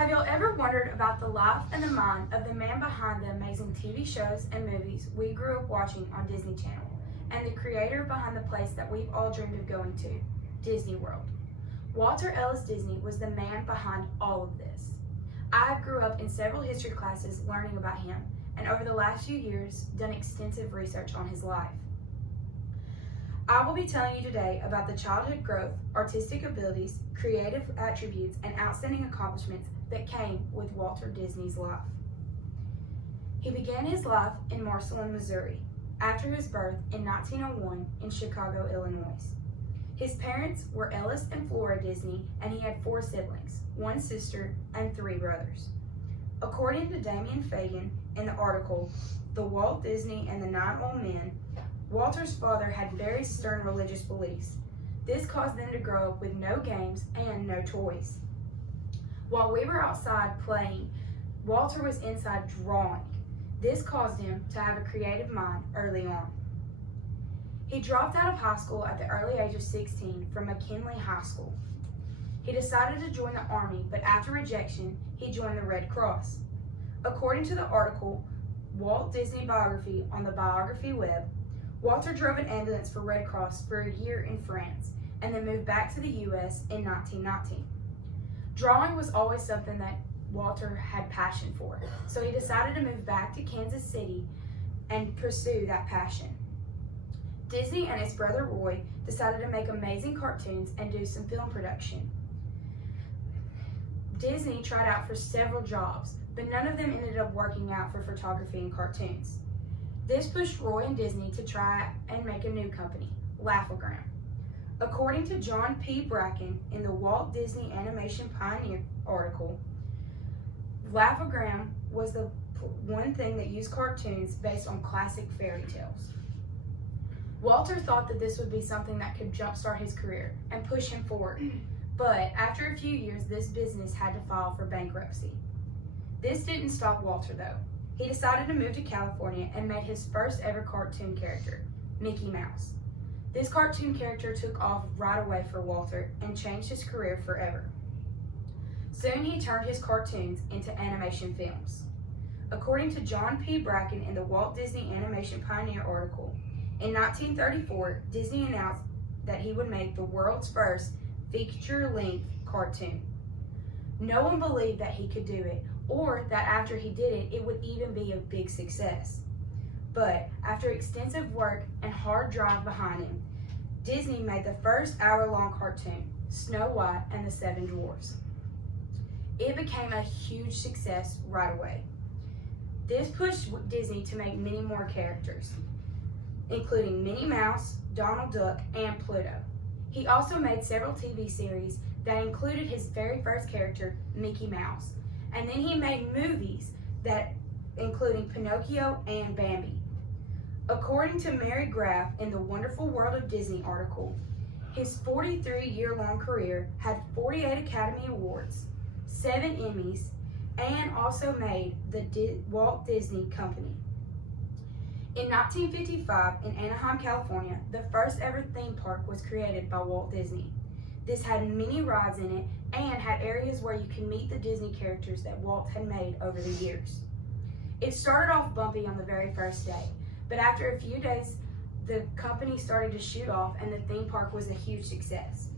Have y'all ever wondered about the life and the mind of the man behind the amazing TV shows and movies we grew up watching on Disney Channel, and the creator behind the place that we've all dreamed of going to, Disney World? Walter Ellis Disney was the man behind all of this. I grew up in several history classes learning about him, and over the last few years, done extensive research on his life. I will be telling you today about the childhood growth, artistic abilities, creative attributes, and outstanding accomplishments that came with Walter Disney's life. He began his life in Marceline, Missouri, after his birth in 1901 in Chicago, Illinois. His parents were Ellis and Flora Disney, and he had 4 siblings, 1 sister, and 3 brothers. According to Damien Fagan in the article, The Walt Disney and the 9 Old Men, Walter's father had very stern religious beliefs. This caused them to grow up with no games and no toys. While we were outside playing, Walter was inside drawing. This caused him to have a creative mind early on. He dropped out of high school at the early age of 16 from McKinley High School. He decided to join the Army, but after rejection, he joined the Red Cross. According to the article, Walt Disney Biography on the Biography web, Walter drove an ambulance for Red Cross for a year in France and then moved back to the U.S. in 1919. Drawing was always something that Walter had passion for, so he decided to move back to Kansas City and pursue that passion. Disney and his brother Roy decided to make amazing cartoons and do some film production. Disney tried out for several jobs, but none of them ended up working out for photography and cartoons. This pushed Roy and Disney to try and make a new company, Laugh-O-Gram. According to John P. Bracken in the Walt Disney Animation Pioneer article, Laugh-O-Gram was the one thing that used cartoons based on classic fairy tales. Walter thought that this would be something that could jumpstart his career and push him forward, but after a few years, this business had to file for bankruptcy. This didn't stop Walter though. He decided to move to California and made his first ever cartoon character, Mickey Mouse. This cartoon character took off right away for Walter and changed his career forever. Soon he turned his cartoons into animation films. According to John P. Bracken in the Walt Disney Animation Pioneer article, in 1934, Disney announced that he would make the world's first feature-length cartoon. No one believed that he could do it, or that after he did it, it would even be a big success. But after extensive work and hard drive behind him, Disney made the first hour-long cartoon, Snow White and the 7 Dwarfs. It became a huge success right away. This pushed Disney to make many more characters, including Minnie Mouse, Donald Duck, and Pluto. He also made several TV series that included his very first character, Mickey Mouse. And then he made movies that including Pinocchio and Bambi. According to Mary Graff in the Wonderful World of Disney article, his 43-year-long career had 48 Academy Awards, 7 Emmys, and also made the Walt Disney Company. In 1955, in Anaheim, California, the first ever theme park was created by Walt Disney. This had many rides in it and had areas where you could meet the Disney characters that Walt had made over the years. It started off bumpy on the very first day, but after a few days, the company started to shoot off and the theme park was a huge success.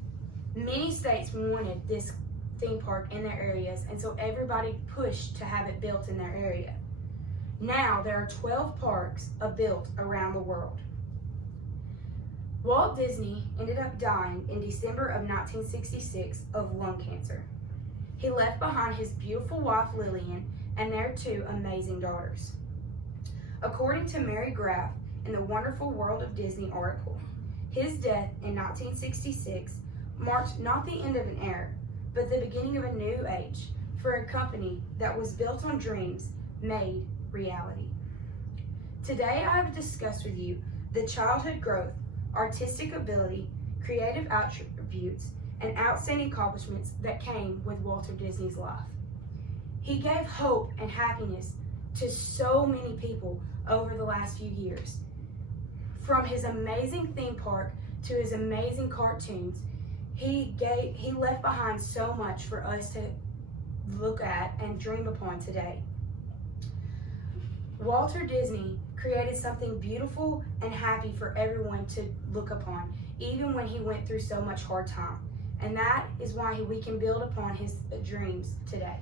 Many states wanted this theme park in their areas, and so everybody pushed to have it built in their area. Now there are 12 parks built around the world. Walt Disney ended up dying in December of 1966 of lung cancer. He left behind his beautiful wife Lillian and their 2 amazing daughters. According to Mary Graff in the Wonderful World of Disney article, his death in 1966 marked not the end of an era, but the beginning of a new age for a company that was built on dreams made reality. Today I have discussed with you the childhood growth, artistic ability, creative attributes, and outstanding accomplishments that came with Walter Disney's life. He gave hope and happiness to so many people over the last few years. From his amazing theme park to his amazing cartoons, he left behind so much for us to look at and dream upon today. Walter Disney created something beautiful and happy for everyone to look upon, even when he went through so much hard time. And that is why we can build upon his dreams today.